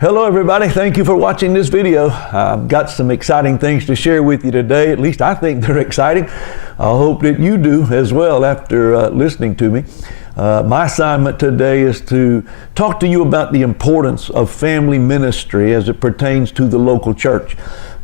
Hello everybody, thank you for watching this video. I've got some exciting things to share with you today. At least I think they're exciting. I hope that you do as well after listening to me. My assignment today is to talk to you about the importance of family ministry as it pertains to the local church.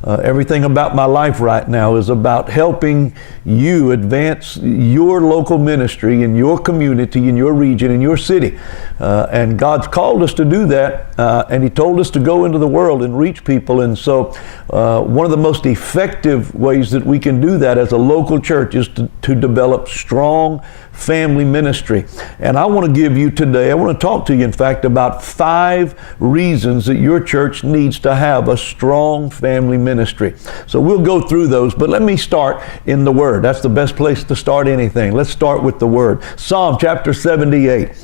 Everything about my life right now is about helping you advance your local ministry in your community, in your region, in your city. And God's called us to do that, and He told us to go into the world and reach people. And so one of the most effective ways that we can do that as a local church is to develop strong family ministry. And I want to talk to you, in fact, about 5 reasons that your church needs to have a strong family ministry. So we'll go through those, but let me start in the Word. That's the best place to start anything. Let's start with the Word. Psalm chapter 78,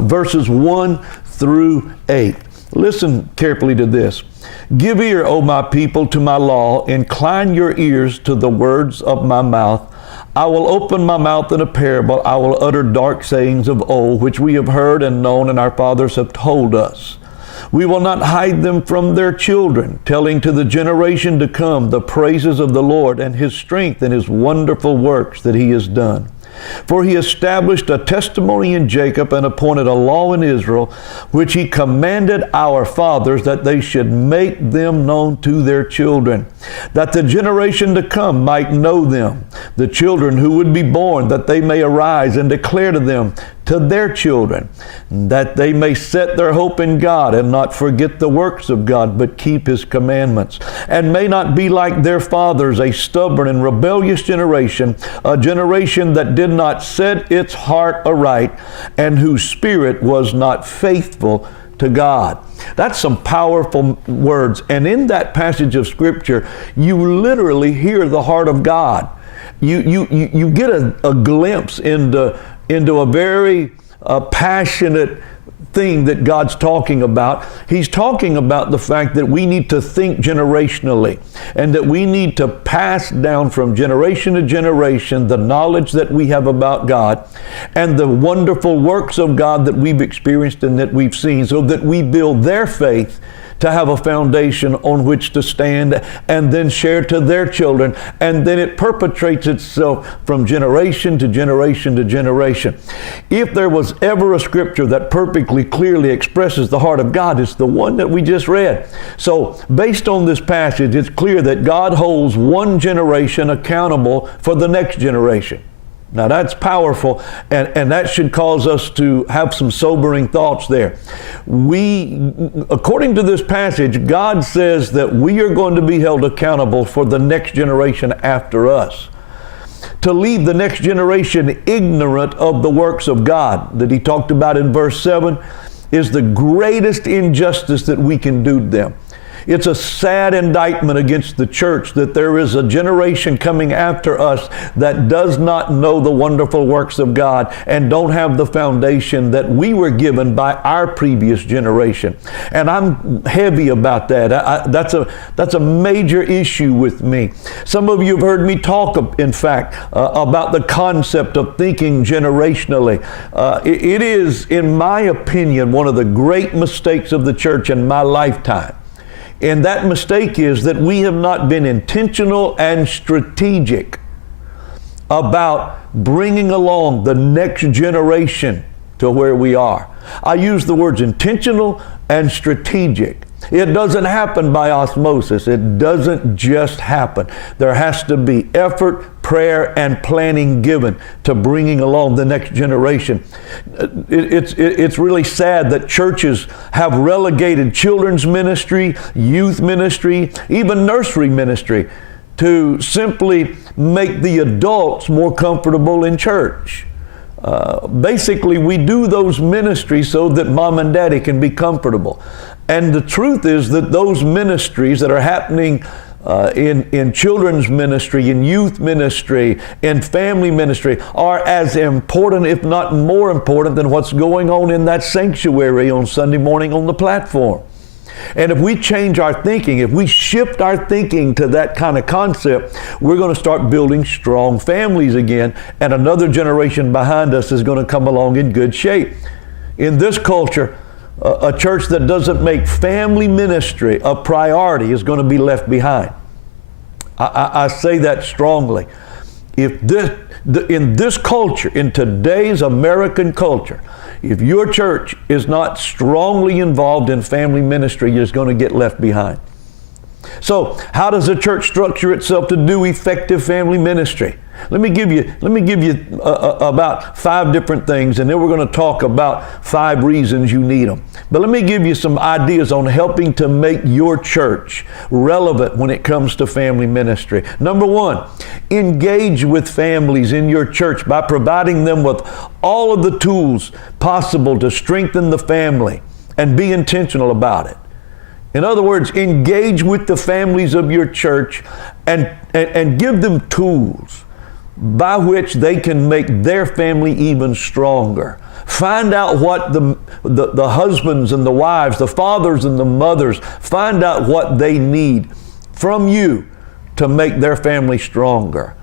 verses 1 through 8. Listen carefully to this. Give ear, O my people, to my law. Incline your ears to the words of my mouth. I will open my mouth in a parable. I will utter dark sayings of old, which we have heard and known, and our fathers have told us. We will not hide them from their children, telling to the generation to come the praises of the Lord and His strength and His wonderful works that He has done. For He established a testimony in Jacob and appointed a law in Israel, which He commanded our fathers that they should make them known to their children, that the generation to come might know them, the children who would be born, that they may arise and declare to them, to their children, that they may set their hope in God and not forget the works of God, but keep His commandments, and may not be like their fathers, a stubborn and rebellious generation, a generation that did not set its heart aright, and whose spirit was not faithful to God. That's some powerful words. And in that passage of Scripture, you literally hear the heart of God. You get a glimpse into a very passionate thing that God's talking about. He's talking about the fact that we need to think generationally, and that we need to pass down from generation to generation the knowledge that we have about God and the wonderful works of God that we've experienced and that we've seen, so that we build their faith to have a foundation on which to stand and then share to their children. And then it perpetrates itself from generation to generation to generation. If there was ever a scripture that perfectly clearly expresses the heart of God, it's the one that we just read. So based on this passage, it's clear that God holds one generation accountable for the next generation. Now that's powerful, and that should cause us to have some sobering thoughts there. According to this passage, God says that we are going to be held accountable for the next generation after us. To leave the next generation ignorant of the works of God that He talked about in verse 7 is the greatest injustice that we can do to them. It's a sad indictment against the church that there is a generation coming after us that does not know the wonderful works of God and don't have the foundation that we were given by our previous generation. And I'm heavy about that. That's a major issue with me. Some of you have heard me talk, in fact, about the concept of thinking generationally. It is, in my opinion, one of the great mistakes of the church in my lifetime. And that mistake is that we have not been intentional and strategic about bringing along the next generation to where we are. I use the words intentional and strategic. It doesn't happen by osmosis. It doesn't just happen. There has to be effort, prayer, and planning given to bringing along the next generation. It's really sad that churches have relegated children's ministry, youth ministry, even nursery ministry to simply make the adults more comfortable in church. Basically, we do those ministries so that mom and daddy can be comfortable. And the truth is that those ministries that are happening in children's ministry, in youth ministry, in family ministry are as important, if not more important, than what's going on in that sanctuary on Sunday morning on the platform. And if we change our thinking, if we shift our thinking to that kind of concept, we're going to start building strong families again, and another generation behind us is going to come along in good shape. In this culture, a church that doesn't make family ministry a priority is going to be left behind. I say that strongly. If in this culture, in today's American culture, if your church is not strongly involved in family ministry, you're going to get left behind. So, how does a church structure itself to do effective family ministry? Let me give you about 5 different things, and then we're going to talk about 5 reasons you need them. But let me give you some ideas on helping to make your church relevant when it comes to family ministry. Number 1, engage with families in your church by providing them with all of the tools possible to strengthen the family, and be intentional about it. In other words, engage with the families of your church and give them tools by which they can make their family even stronger. Find out what the husbands and the wives, the fathers and the mothers, find out what they need from you to make their family stronger.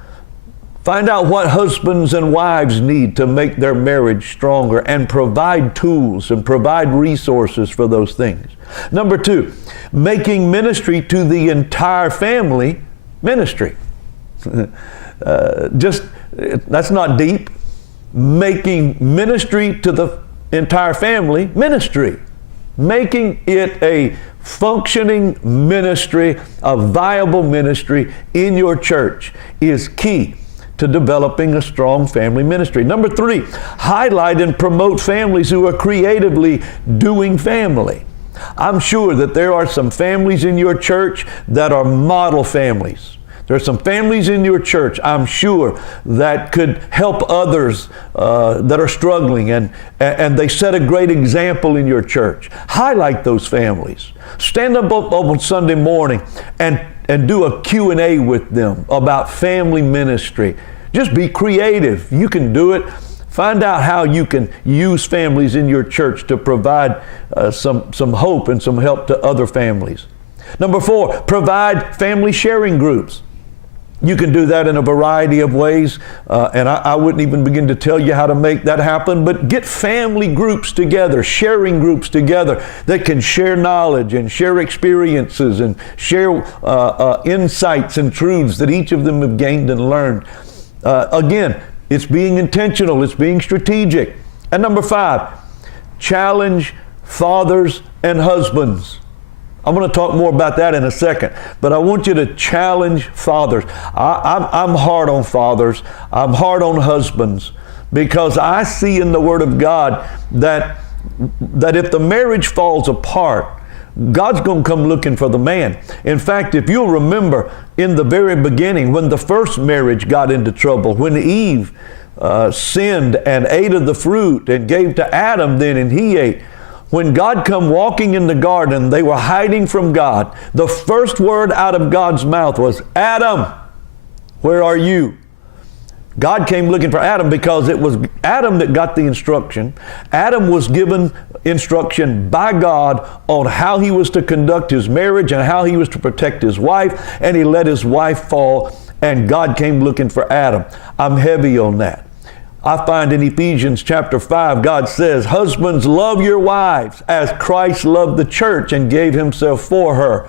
Find out what husbands and wives need to make their marriage stronger, and provide tools and provide resources for those things. Number 2, making ministry to the entire family ministry. That's not deep. Making ministry to the entire family ministry. Making it a functioning ministry, a viable ministry in your church is key to developing a strong family ministry. Number 3, highlight and promote families who are creatively doing family. I'm sure that there are some families in your church that are model families. There are some families in your church, I'm sure, that could help others that are struggling, and they set a great example in your church. Highlight those families. Stand up on Sunday morning and do a Q&A with them about family ministry. Just be creative. You can do it. Find out how you can use families in your church to provide some hope and some help to other families. Number 4, provide family sharing groups. You can do that in a variety of ways, and I wouldn't even begin to tell you how to make that happen, but get family groups together, sharing groups together that can share knowledge and share experiences and share insights and truths that each of them have gained and learned. Again, it's being intentional, it's being strategic. And number 5, challenge fathers and husbands. I'm going to talk more about that in a second, but I want you to challenge fathers. I'm hard on fathers. I'm hard on husbands, because I see in the Word of God that if the marriage falls apart, God's going to come looking for the man. In fact, if you'll remember in the very beginning, when the first marriage got into trouble, when Eve sinned and ate of the fruit and gave to Adam then, and he ate. When God come walking in the garden, they were hiding from God. The first word out of God's mouth was, "Adam, where are you?" God came looking for Adam because it was Adam that got the instruction. Adam was given instruction by God on how he was to conduct his marriage and how he was to protect his wife, and he let his wife fall, and God came looking for Adam. I'm heavy on that. I find in Ephesians chapter 5, God says, "Husbands, love your wives as Christ loved the church and gave himself for her."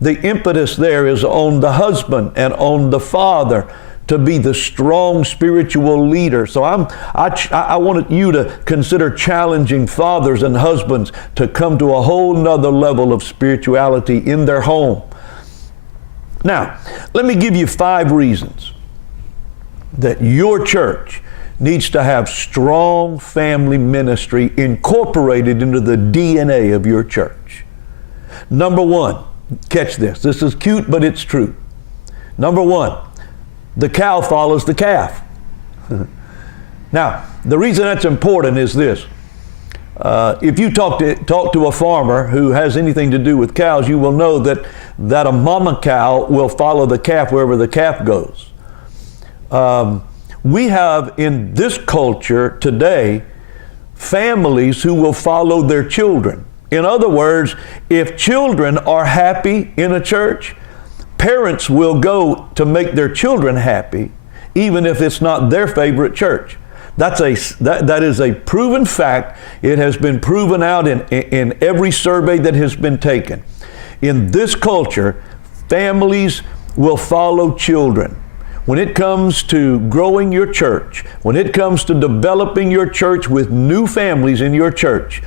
The impetus there is on the husband and on the father to be the strong spiritual leader. So I wanted you to consider challenging fathers and husbands to come to a whole nother level of spirituality in their home. Now, let me give you 5 reasons that your church needs to have strong family ministry incorporated into the DNA of your church. Number 1, catch this. This is cute, but it's true. Number 1, the cow follows the calf. Now, the reason that's important is this. If you talk to a farmer who has anything to do with cows, you will know that a mama cow will follow the calf wherever the calf goes. We have in this culture today families who will follow their children. In other words, if children are happy in a church, parents will go to make their children happy, even if it's not their favorite church. That is a proven fact. It has been proven out in every survey that has been taken. In this culture, families will follow children. When it comes to growing your church, when it comes to developing your church with new families in your church,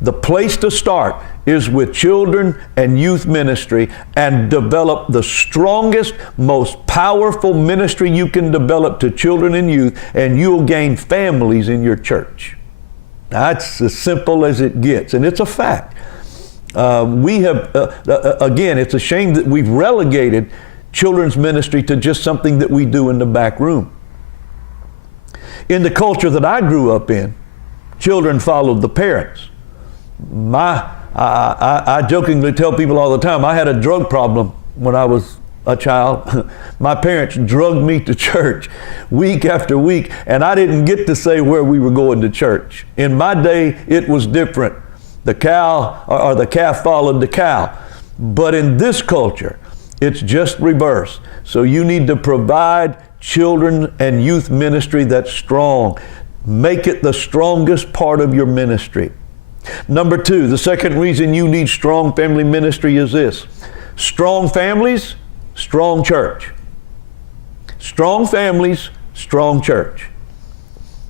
the place to start is with children and youth ministry, and develop the strongest, most powerful ministry you can develop to children and youth, and you'll gain families in your church. That's as simple as it gets, and it's a fact. Again, it's a shame that we've relegated children's ministry to just something that we do in the back room. In the culture that I grew up in, children followed the parents. I jokingly tell people all the time, I had a drug problem when I was a child. My parents drugged me to church week after week, and I didn't get to say where we were going to church. In my day, it was different. The cow or the calf followed the cow. But in this culture, it's just reverse. So you need to provide children and youth ministry that's strong. Make it the strongest part of your ministry. Number two, the second reason you need strong family ministry is this: strong families, strong church. Strong families, strong church.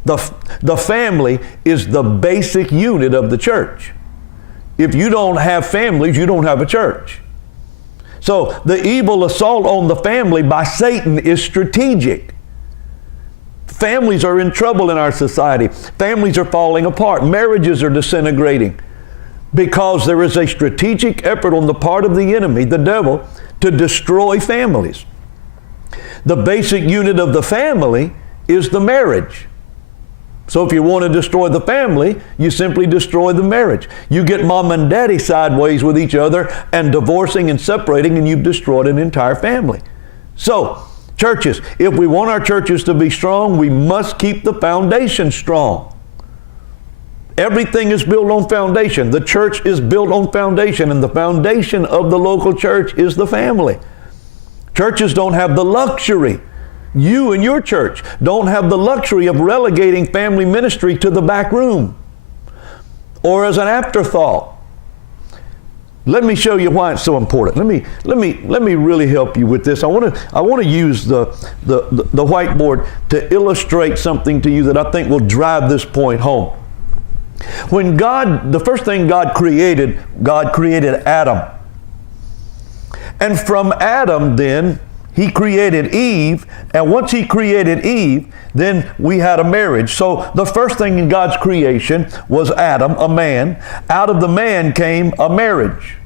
The family is the basic unit of the church. If you don't have families, you don't have a church. So the evil assault on the family by Satan is strategic. Families are in trouble in our society. Families are falling apart. Marriages are disintegrating because there is a strategic effort on the part of the enemy, the devil, to destroy families. The basic unit of the family is the marriage. So if you want to destroy the family, you simply destroy the marriage. You get mom and daddy sideways with each other and divorcing and separating, and you've destroyed an entire family. So, churches, if we want our churches to be strong, we must keep the foundation strong. Everything is built on foundation. The church is built on foundation, and the foundation of the local church is the family. Churches don't have the luxury. You and your church don't have the luxury of relegating family ministry to the back room or as an afterthought. Let me show you why it's so important. Let me really help you with this. I want to use the whiteboard to illustrate something to you that I think will drive this point home. When the first thing God created Adam. And from Adam then, He created Eve, and once He created Eve, then we had a marriage. So the first thing in God's creation was Adam, a man. Out of the man came a marriage.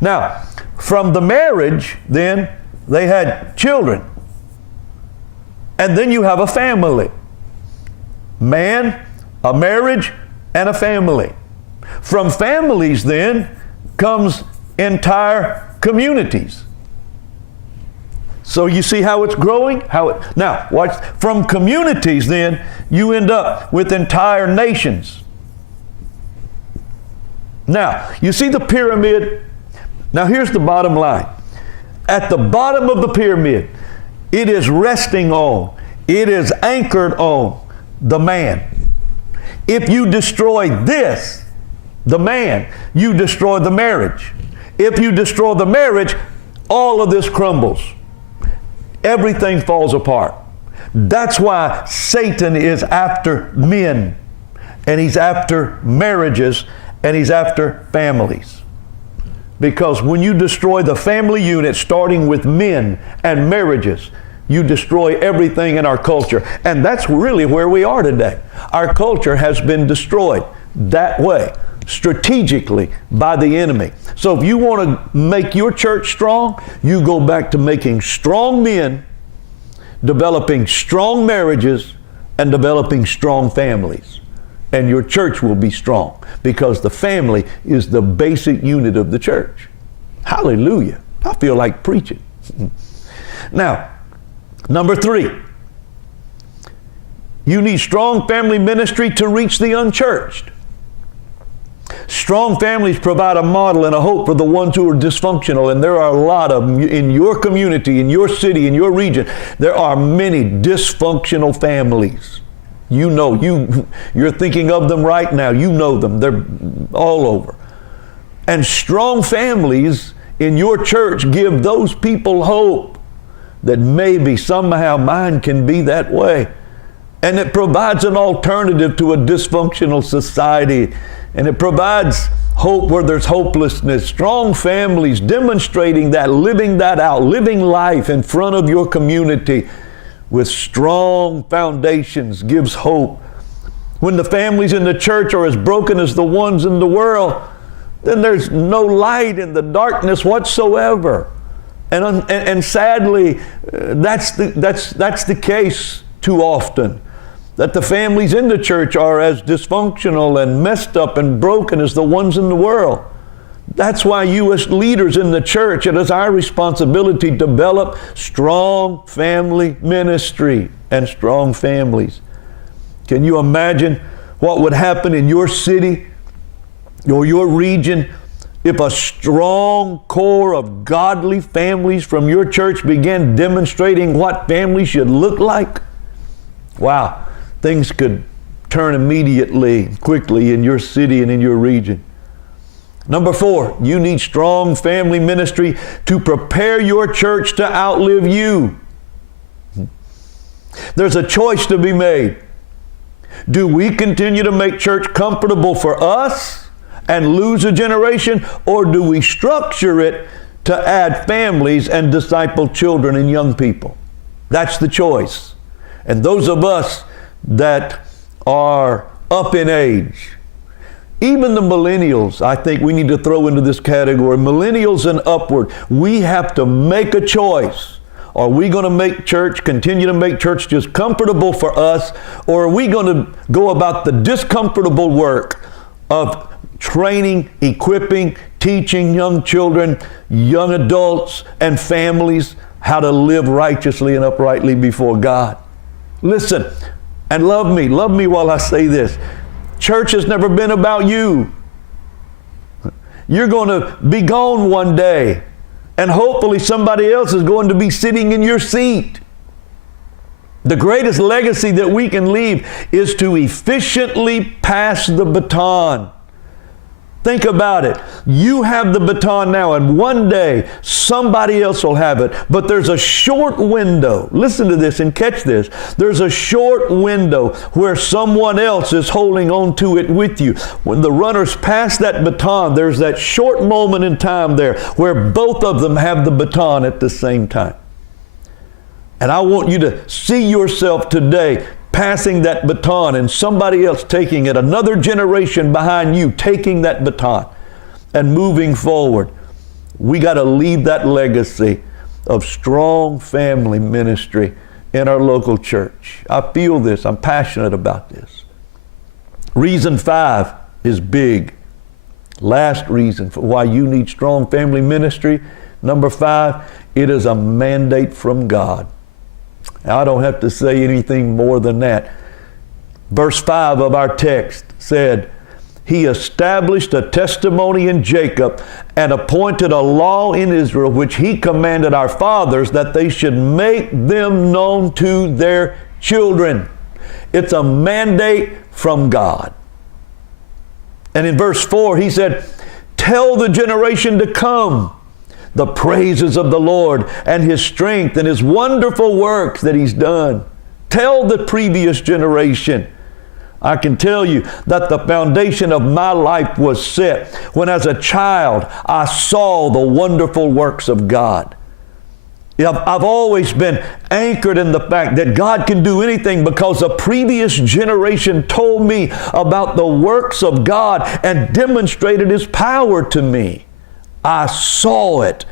Now, from the marriage, then, they had children. And then you have a family. Man, a marriage, and a family. From families, then, comes entire communities. So you see how it's growing? Now, watch. From communities, then, you end up with entire nations. Now, you see the pyramid? Now, here's the bottom line. At the bottom of the pyramid, it is resting on, it is anchored on the man. If you destroy this, the man, you destroy the marriage. If you destroy the marriage, all of this crumbles. Everything falls apart. That's why Satan is after men, and he's after marriages, and he's after families. Because when you destroy the family unit, starting with men and marriages, you destroy everything in our culture. And that's really where we are today. Our culture has been destroyed that way, strategically, by the enemy. So if you want to make your church strong, you go back to making strong men, developing strong marriages, and developing strong families. And your church will be strong, because the family is the basic unit of the church. Hallelujah. I feel like preaching. Now, number 3, you need strong family ministry to reach the unchurched. Strong families provide a model and a hope for the ones who are dysfunctional, and there are a lot of them in your community, in your city, in your region. There are many dysfunctional families. You know, you're thinking of them right now. You know them. They're all over. And strong families in your church give those people hope that maybe somehow mine can be that way. And it provides an alternative to a dysfunctional society. And it provides hope where there's hopelessness. Strong families demonstrating that, living that out, living life in front of your community with strong foundations gives hope. When the families in the church are as broken as the ones in the world, then there's no light in the darkness whatsoever. And sadly, that's the case too often, that the families in the church are as dysfunctional and messed up and broken as the ones in the world. That's why you as leaders in the church, it is our responsibility to develop strong family ministry and strong families. Can you imagine what would happen in your city or your region if a strong core of godly families from your church began demonstrating what family should look like? Wow, things could turn immediately, quickly in your city and in your region. Number 4, you need strong family ministry to prepare your church to outlive you. There's a choice to be made. Do we continue to make church comfortable for us and lose a generation, or do we structure it to add families and disciple children and young people? That's the choice. And those of us that are up in age, even the millennials, I think we need to throw into this category. Millennials and upward, we have to make a choice. Are we going to make church, continue to make church just comfortable for us, or are we going to go about the discomfortable work of training, equipping, teaching young children, young adults, and families how to live righteously and uprightly before God? Listen, and love me while I say this. Church has never been about you. You're going to be gone one day, and hopefully somebody else is going to be sitting in your seat. The greatest legacy that we can leave is to efficiently pass the baton. Think about it. You have the baton now, and one day somebody else will have it. But there's a short window. Listen to this and catch this. There's a short window where someone else is holding on to it with you. When the runners pass that baton, there's that short moment in time there where both of them have the baton at the same time. And I want you to see yourself today passing that baton and somebody else taking it, another generation behind you taking that baton and moving forward. We got to leave that legacy of strong family ministry in our local church. I feel this. I'm passionate about this. Reason 5 is big. Last reason for why you need strong family ministry. Number 5, it is a mandate from God. I don't have to say anything more than that. Verse 5 of our text said, He established a testimony in Jacob and appointed a law in Israel, which He commanded our fathers that they should make them known to their children. It's a mandate from God. And in verse 4, He said, Tell the generation to come the praises of the Lord and His strength and His wonderful works that He's done. Tell the previous generation. I can tell you that the foundation of my life was set when as a child I saw the wonderful works of God. I've always been anchored in the fact that God can do anything because a previous generation told me about the works of God and demonstrated His power to me. I saw it,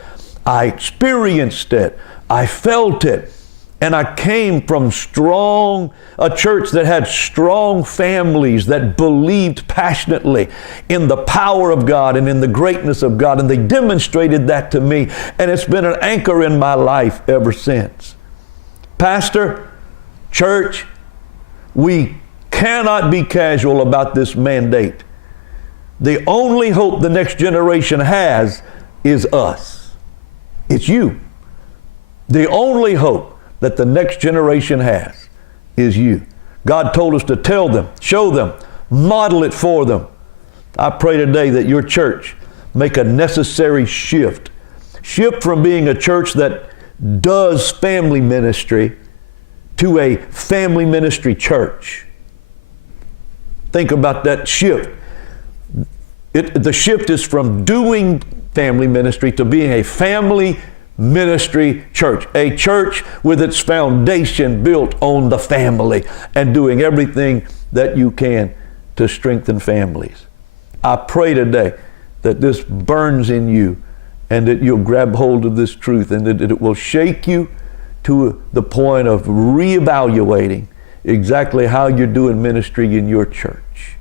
I experienced it, I felt it, and I came from a church that had strong families that believed passionately in the power of God and in the greatness of God, and they demonstrated that to me, and it's been an anchor in my life ever since. Pastor, church, we cannot be casual about this mandate. The only hope the next generation has is us. It's you. The only hope that the next generation has is you. God told us to tell them, show them, model it for them. I pray today that your church make a necessary shift. Shift from being a church that does family ministry to a family ministry church. Think about that shift. The shift is from doing family ministry to being a family ministry church, a church with its foundation built on the family and doing everything that you can to strengthen families. I pray today that this burns in you and that you'll grab hold of this truth and that it will shake you to the point of reevaluating exactly how you're doing ministry in your church.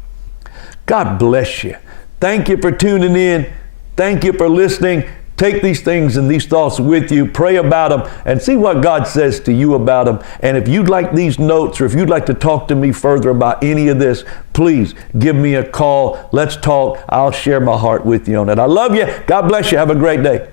God bless you. Thank you for tuning in. Thank you for listening. Take these things and these thoughts with you, pray about them, and see what God says to you about them. And if you'd like these notes, or if you'd like to talk to me further about any of this, please give me a call. Let's talk. I'll share my heart with you on it. I love you. God bless you. Have a great day.